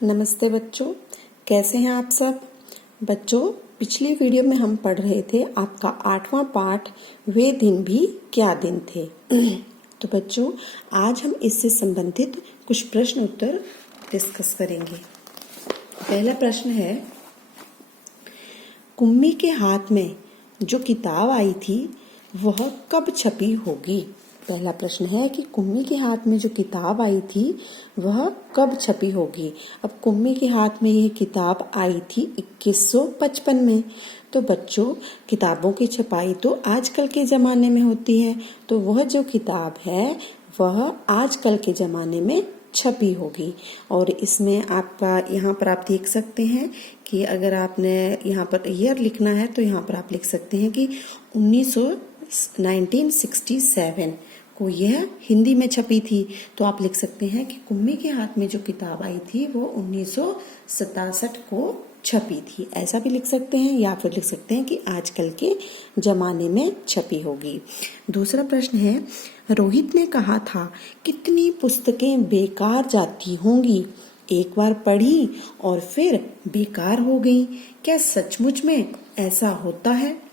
नमस्ते बच्चों, कैसे हैं आप सब। बच्चों, पिछली वीडियो में हम पढ़ रहे थे आपका 8वां पाठ, वे दिन भी क्या दिन थे। तो बच्चों, आज हम इससे संबंधित कुछ प्रश्न उत्तर डिस्कस करेंगे। पहला प्रश्न है, कुम्मी के हाथ में जो किताब आई थी वह कब छपी होगी। पहला प्रश्न है कि कुम्मी के हाथ में जो किताब आई थी वह कब छपी होगी। अब कुम्मी के हाथ में यह किताब आई थी 2155 में। तो बच्चों, किताबों की छपाई तो आजकल के ज़माने में होती है, तो वह जो किताब है वह आजकल के ज़माने में छपी होगी। और इसमें आपका यहाँ पर आप देख सकते हैं कि अगर आपने यहाँ पर ईयर लिखना है तो यहाँ पर आप लिख सकते हैं कि 1967 को यह हिंदी में छपी थी। तो आप लिख सकते हैं कि कुम्मी के हाथ में जो किताब आई थी वो 1967 को छपी थी, ऐसा भी लिख सकते हैं, या फिर लिख सकते हैं कि आजकल के जमाने में छपी होगी। दूसरा प्रश्न है, रोहित ने कहा था कितनी पुस्तकें बेकार जाती होंगी, एक बार पढ़ी और फिर बेकार हो गई, क्या सचमुच में ऐसा होता है।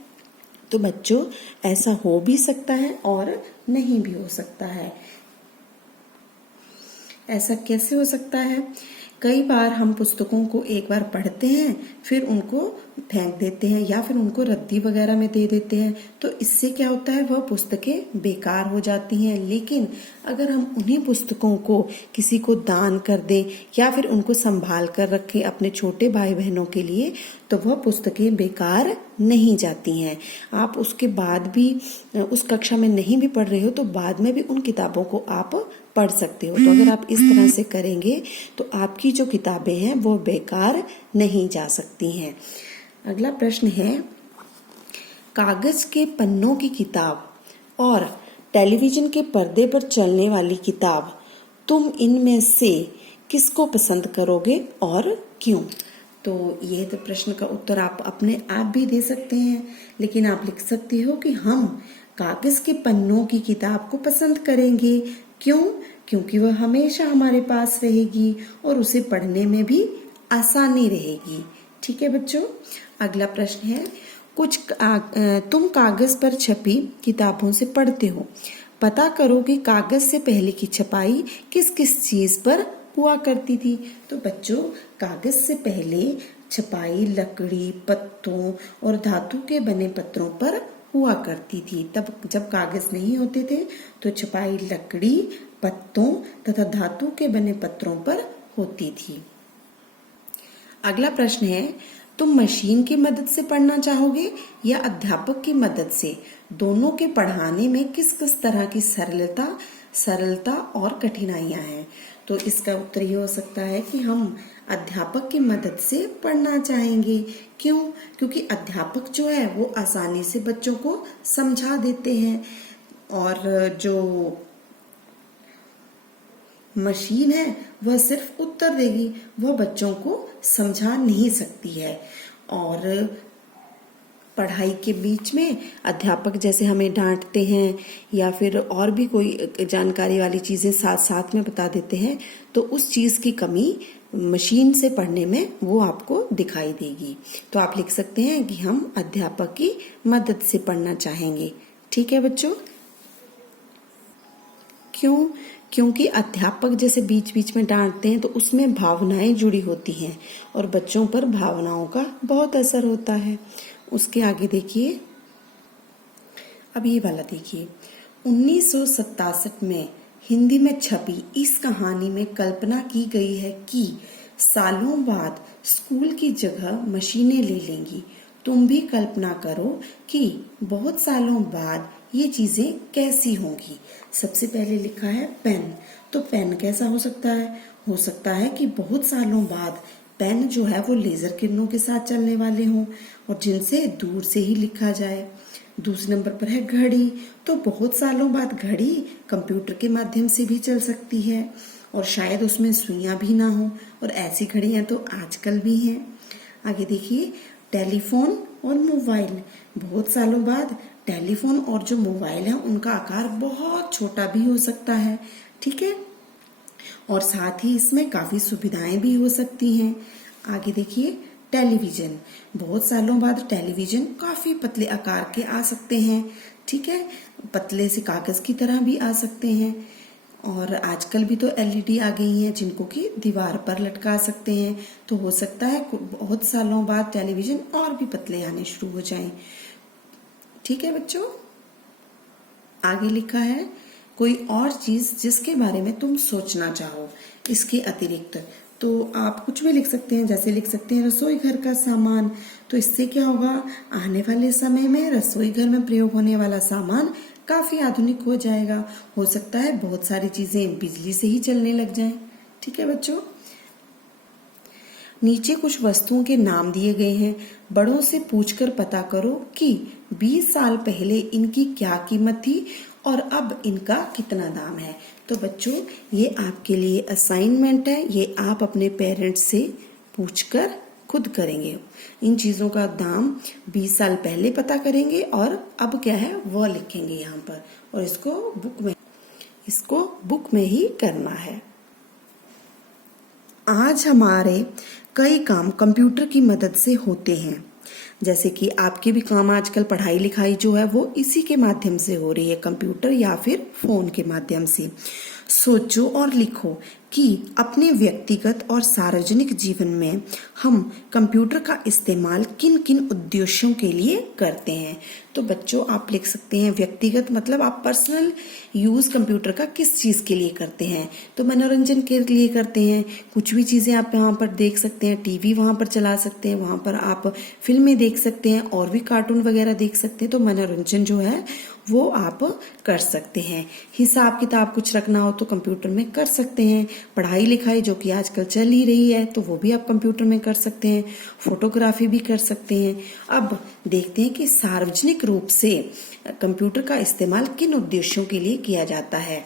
तो बच्चों, ऐसा हो भी सकता है और नहीं भी हो सकता है। ऐसा कैसे हो सकता है? कई बार हम पुस्तकों को एक बार पढ़ते हैं, फिर उनको फेंक देते हैं या फिर उनको रद्दी वगैरह में दे देते हैं, तो इससे क्या होता है, वह पुस्तकें बेकार हो जाती हैं। लेकिन अगर हम उन्हीं पुस्तकों को किसी को दान कर दें या फिर उनको संभाल कर रखें अपने छोटे भाई बहनों के लिए, तो वह पुस्तकें बेकार नहीं जाती हैं। आप उसके बाद भी उस कक्षा में नहीं भी पढ़ रहे हो तो बाद में भी उन किताबों को आप पढ़ सकते हो। तो अगर आप इस तरह से करेंगे तो आपकी जो किताबें हैं वो बेकार नहीं जा सकती हैं। अगला प्रश्न है, कागज के पन्नों की किताब और टेलीविजन के पर्दे पर चलने वाली किताब, तुम इनमें से किसको पसंद करोगे और क्यों। तो यह तो प्रश्न का उत्तर आप अपने आप भी दे सकते हैं, लेकिन आप लिख सकते हो कि हम कागज के पन्नों की किताब को पसंद करेंगे। क्यों? क्योंकि वह हमेशा हमारे पास रहेगी और उसे पढ़ने में भी आसानी रहेगी। ठीक है बच्चों। अगला प्रश्न है, तुम कागज पर छपी किताबों से पढ़ते हो, पता करो कि कागज से पहले की छपाई किस किस चीज पर हुआ करती थी। तो बच्चों, कागज से पहले छपाई लकड़ी, पत्तों और धातु के बने पत्रों पर हुआ करती थी। तब जब कागज नहीं होते थे तो छपाई लकड़ी, पत्तों तथा धातु के बने पत्रों पर होती थी। अगला प्रश्न है, तुम मशीन की मदद से पढ़ना चाहोगे या अध्यापक की मदद से। दोनों के पढ़ाने में किस किस तरह की सरलता और कठिनाइयां हैं। तो इसका उत्तर ये हो सकता है कि हम अध्यापक की मदद से पढ़ना चाहेंगे। क्यों? क्योंकि अध्यापक जो है वो आसानी से बच्चों को समझा देते हैं, और जो मशीन है वह सिर्फ उत्तर देगी, वह बच्चों को समझा नहीं सकती है। और पढ़ाई के बीच में अध्यापक जैसे हमें डांटते हैं या फिर और भी कोई जानकारी वाली चीजें साथ साथ में बता देते हैं, तो उस चीज की कमी मशीन से पढ़ने में वो आपको दिखाई देगी। तो आप लिख सकते हैं कि हम अध्यापक की मदद से पढ़ना चाहेंगे। ठीक है बच्चों। क्यों? क्योंकि अध्यापक जैसे बीच बीच में डांटते हैं तो उसमें भावनाएं जुड़ी होती हैं और बच्चों पर भावनाओं का बहुत असर होता है। उसके आगे देखिए, अब ये वाला देखिए, 1967 में हिंदी में छपी इस कहानी में कल्पना की गई है कि सालों बाद स्कूल की जगह मशीनें ले लेंगी। तुम भी कल्पना करो कि बहुत सालों बाद ये चीजें कैसी होंगी। सबसे पहले लिखा है पेन। तो पेन कैसा हो सकता है? हो सकता है कि बहुत सालों बाद पेन जो है वो लेजर किरणों के साथ चलने वाले हों और जिनसे दूर से ही लिखा जाए। दूसरे नंबर पर है घड़ी। तो बहुत सालों बाद घड़ी कंप्यूटर के माध्यम से भी चल सकती है और शायद उसमें सुइयां भी ना हो, और ऐसी घड़ियां तो आजकल भी हैं। आगे देखिए, टेलीफोन और मोबाइल। बहुत सालों बाद टेलीफोन और जो मोबाइल है उनका आकार बहुत छोटा भी हो सकता है। ठीक है। और साथ ही इसमें काफी सुविधाएं भी हो सकती हैं। आगे देखिए, टेलीविजन। बहुत सालों बाद टेलीविजन काफी पतले आकार के आ सकते हैं, ठीक है, पतले से कागज की तरह भी आ सकते हैं। और आजकल भी तो एलईडी आ गई हैं जिनको कि दीवार पर लटका सकते हैं। तो हो सकता है बहुत सालों बाद टेलीविजन और भी पतले आने शुरू हो जाएं। ठीक है बच्चों, आगे लिखा है कोई और चीज जिसके बारे में तुम सोचना चाहो इसके अतिरिक्त। तो आप कुछ भी लिख सकते हैं, जैसे लिख सकते हैं रसोई घर का सामान। तो इससे क्या होगा, आने वाले समय में रसोई घर में प्रयोग होने वाला सामान काफी आधुनिक हो जाएगा। हो सकता है बहुत सारी चीजें बिजली से ही चलने लग जाएं। ठीक है बच्चों, नीचे कुछ वस्तुओं के नाम दिए गए हैं। बड़ों से पूछकर पता करो कि 20 साल पहले इनकी क्या कीमत थी और अब इनका कितना दाम है। तो बच्चों, ये आपके लिए असाइनमेंट है, ये आप अपने पेरेंट्स से पूछकर खुद करेंगे। इन चीजों का दाम 20 साल पहले पता करेंगे और अब क्या है वो लिखेंगे यहाँ पर, और इसको बुक में ही करना है। आज हमारे कई काम कंप्यूटर की मदद से होते हैं, जैसे कि आपके भी काम आजकल पढ़ाई लिखाई जो है वो इसी के माध्यम से हो रही है, कंप्यूटर या फिर फोन के माध्यम से। सोचो और लिखो कि अपने व्यक्तिगत और सार्वजनिक जीवन में हम कंप्यूटर का इस्तेमाल किन किन उद्देश्यों के लिए करते हैं। तो बच्चों, आप लिख सकते हैं व्यक्तिगत मतलब आप पर्सनल यूज कंप्यूटर का किस चीज के लिए करते हैं। तो मनोरंजन के लिए करते हैं, कुछ भी चीजें आप यहाँ पर देख सकते हैं, टीवी वहां पर चला सकते हैं, वहां पर आप फिल्में देख सकते हैं और भी कार्टून वगैरह देख सकते हैं। तो मनोरंजन जो है वो आप कर सकते हैं। हिसाब किताब कुछ रखना हो तो कंप्यूटर में कर सकते हैं। पढ़ाई लिखाई जो कि आजकल चल ही रही है तो वो भी आप कंप्यूटर में कर सकते हैं। फोटोग्राफी भी कर सकते हैं। अब देखते हैं कि सार्वजनिक रूप से कंप्यूटर का इस्तेमाल किन उद्देश्यों के लिए किया जाता है।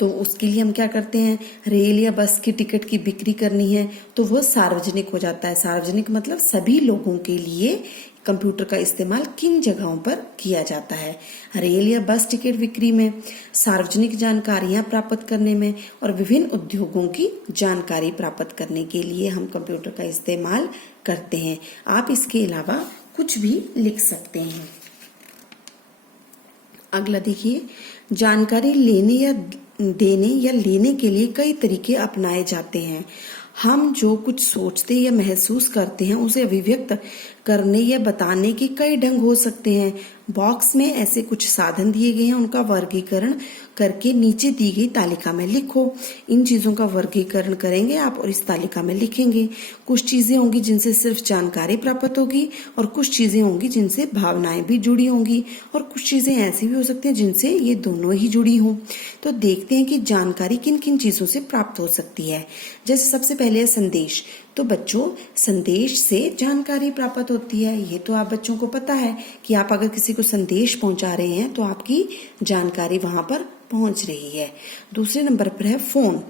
तो उसके लिए हम क्या करते हैं, रेल या बस की टिकट की बिक्री करनी है तो वो सार्वजनिक हो जाता है। सार्वजनिक मतलब सभी लोगों के लिए कंप्यूटर का इस्तेमाल किन जगहों पर किया जाता है। रेल या बस टिकट बिक्री में, सार्वजनिक जानकारियां प्राप्त करने में और विभिन्न उद्योगों की जानकारी प्राप्त करने के लिए हम कंप्यूटर का इस्तेमाल करते हैं। आप इसके अलावा कुछ भी लिख सकते हैं। अगला देखिए, जानकारी लेने या देने या लेने के लिए कई तरीके अपनाए जाते हैं। हम जो कुछ सोचते या महसूस करते हैं उसे अभिव्यक्त करने या बताने के कई ढंग हो सकते हैं। बॉक्स में ऐसे कुछ साधन दिए गए हैं, उनका वर्गीकरण करके नीचे दी गई तालिका में लिखो। इन चीजों का वर्गीकरण करेंगे आप और इस तालिका में लिखेंगे। कुछ चीजें होंगी जिनसे सिर्फ जानकारी प्राप्त होगी और कुछ चीजें होंगी जिनसे भावनाएं भी जुड़ी होंगी और कुछ चीजें ऐसी भी हो सकती हैं जिनसे ये दोनों ही जुड़ी हों। तो देखते हैं कि जानकारी किन किन चीजों से प्राप्त हो सकती है। जैसे सबसे पहले है संदेश। तो बच्चों, संदेश से जानकारी प्राप्त होती है, ये तो आप बच्चों को पता है कि आप अगर किसी को संदेश पहुंचा रहे हैं तो आपकी जानकारी वहां पर पहुंच रही है। दूसरे नंबर पर है फोन।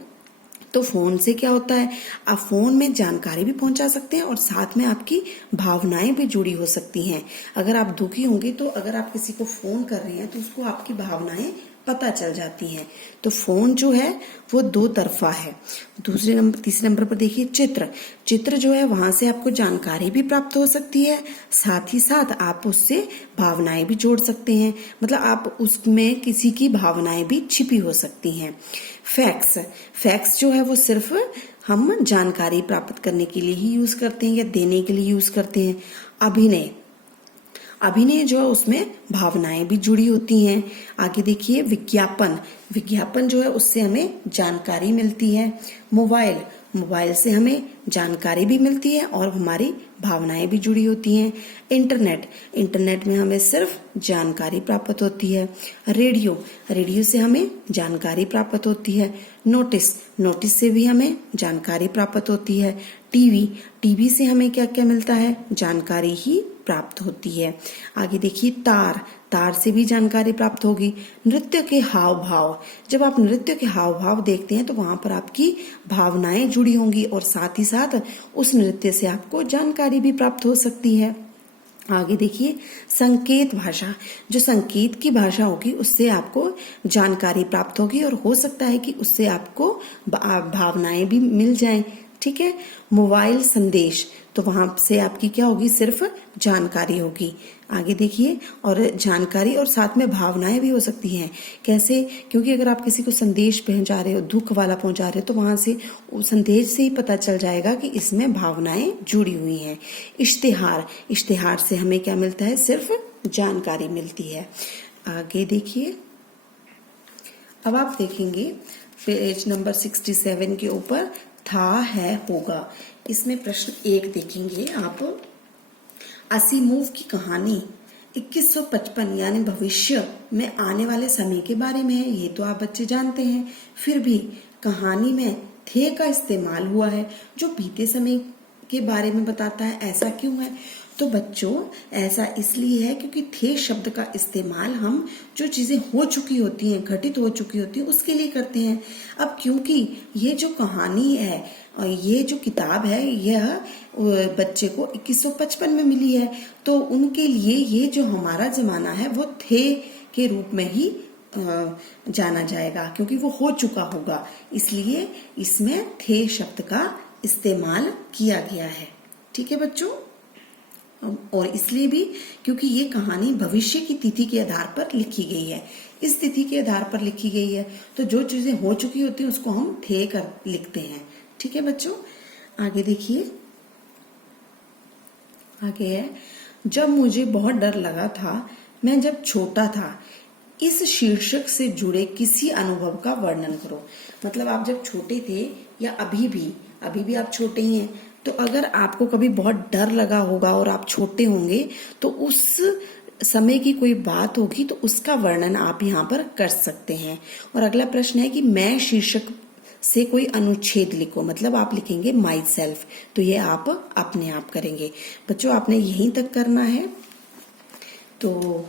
तो फोन से क्या होता है, आप फोन में जानकारी भी पहुंचा सकते हैं और साथ में आपकी भावनाएं भी जुड़ी हो सकती हैं। अगर आप दुखी होंगे तो अगर आप किसी को फोन कर रहे हैं तो उसको आपकी भावनाएं पता चल जाती हैं। तो फोन जो है वो दो तरफा है। तीसरे नंबर पर देखिए चित्र। चित्र जो है वहां से आपको जानकारी भी प्राप्त हो सकती है, साथ ही साथ आप उससे भावनाएं भी जोड़ सकते हैं, मतलब आप उसमें किसी की भावनाएं भी छिपी हो सकती हैं। फैक्स जो है वो सिर्फ हम जानकारी प्राप्त करने के लिए ही यूज करते हैं या देने के लिए यूज करते हैं। अभिनय जो है उसमें भावनाएं भी जुड़ी होती हैं। आगे देखिए विज्ञापन जो है उससे हमें जानकारी मिलती है। मोबाइल से हमें जानकारी भी मिलती है और हमारी भावनाएं भी जुड़ी होती हैं। इंटरनेट में हमें सिर्फ जानकारी प्राप्त होती है। रेडियो से हमें जानकारी प्राप्त होती है। नोटिस से भी हमें जानकारी प्राप्त होती है। टीवी से हमें क्या क्या मिलता है, जानकारी ही प्राप्त होती है। आगे देखिए तार से भी जानकारी प्राप्त होगी। नृत्य के हाव भाव, जब आप नृत्य के हाव भाव देखते हैं तो वहां पर आपकी भावनाएं जुड़ी होंगी और साथ ही साथ उस नृत्य से आपको जानकारी भी प्राप्त हो सकती है। आगे देखिए, संकेत भाषा। जो संकेत की भाषा होगी उससे आपको जानकारी प्राप्त होगी और हो सकता है कि उससे आपको भावनाएं भी मिल जाएं। ठीक है। मोबाइल संदेश, तो वहां से आपकी क्या होगी, सिर्फ जानकारी होगी। आगे देखिए, और जानकारी और साथ में भावनाएं भी हो सकती हैं। कैसे? क्योंकि अगर आप किसी को संदेश पहुंचा रहे हो, दुख वाला पहुंचा रहे हो, तो वहां से संदेश से ही पता चल जाएगा कि इसमें भावनाएं जुड़ी हुई हैं। इश्तिहार, इश्तिहार से हमें क्या मिलता है, सिर्फ जानकारी मिलती है। आगे देखिए, अब आप देखेंगे पेज नंबर 67 के ऊपर था, है, होगा। इसमें प्रश्न 1 देखेंगे आप। असीमोव की कहानी 2155 यानी भविष्य में आने वाले समय के बारे में है। ये तो आप बच्चे जानते हैं। फिर भी कहानी में थे का इस्तेमाल हुआ है जो बीते समय के बारे में बताता है। ऐसा क्यों है? तो बच्चों, ऐसा इसलिए है क्योंकि थे शब्द का इस्तेमाल हम जो चीजें हो चुकी होती हैं, घटित हो चुकी होती हैं, उसके लिए करते हैं। अब क्योंकि ये जो कहानी है, ये जो किताब है, यह बच्चे को 2155 में मिली है, तो उनके लिए ये जो हमारा जमाना है वो थे के रूप में ही जाना जाएगा, क्योंकि वो हो चुका होगा। इसलिए इसमें थे शब्द का इस्तेमाल किया गया है। ठीक है बच्चों। और इसलिए भी क्योंकि ये कहानी भविष्य की तिथि के आधार पर लिखी गई है। इस तिथि के आधार पर लिखी गई है, तो जो चीजें हो चुकी होती हैं उसको हम थे कर लिखते हैं। ठीक है बच्चों। आगे देखिए, आगे है, जब मुझे बहुत डर लगा था, मैं जब छोटा था। इस शीर्षक से जुड़े किसी अनुभव का वर्णन करो। मतलब आप जब छोटे थे या अभी भी आप छोटे ही हैं, तो अगर आपको कभी बहुत डर लगा होगा और आप छोटे होंगे, तो उस समय की कोई बात होगी तो उसका वर्णन आप यहाँ पर कर सकते हैं। और अगला प्रश्न है कि मैं शीर्षक से कोई अनुच्छेद लिखो। मतलब आप लिखेंगे माई सेल्फ, तो ये आप अपने आप करेंगे। बच्चों, आपने यहीं तक करना है। तो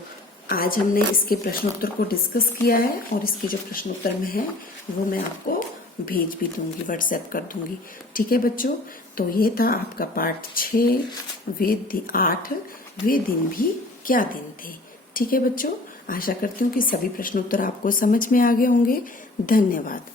आज हमने इसके प्रश्नोत्तर को डिस्कस किया है और इसके जो प्रश्नोत्तर में है वो मैं आपको भेज भी दूंगी, व्हाट्सएप कर दूंगी। ठीक है बच्चों। तो ये था आपका पाठ 6, 8 वे दिन भी क्या दिन थे। ठीक है बच्चों। आशा करती हूँ कि सभी प्रश्नोत्तर आपको समझ में आ गए होंगे। धन्यवाद।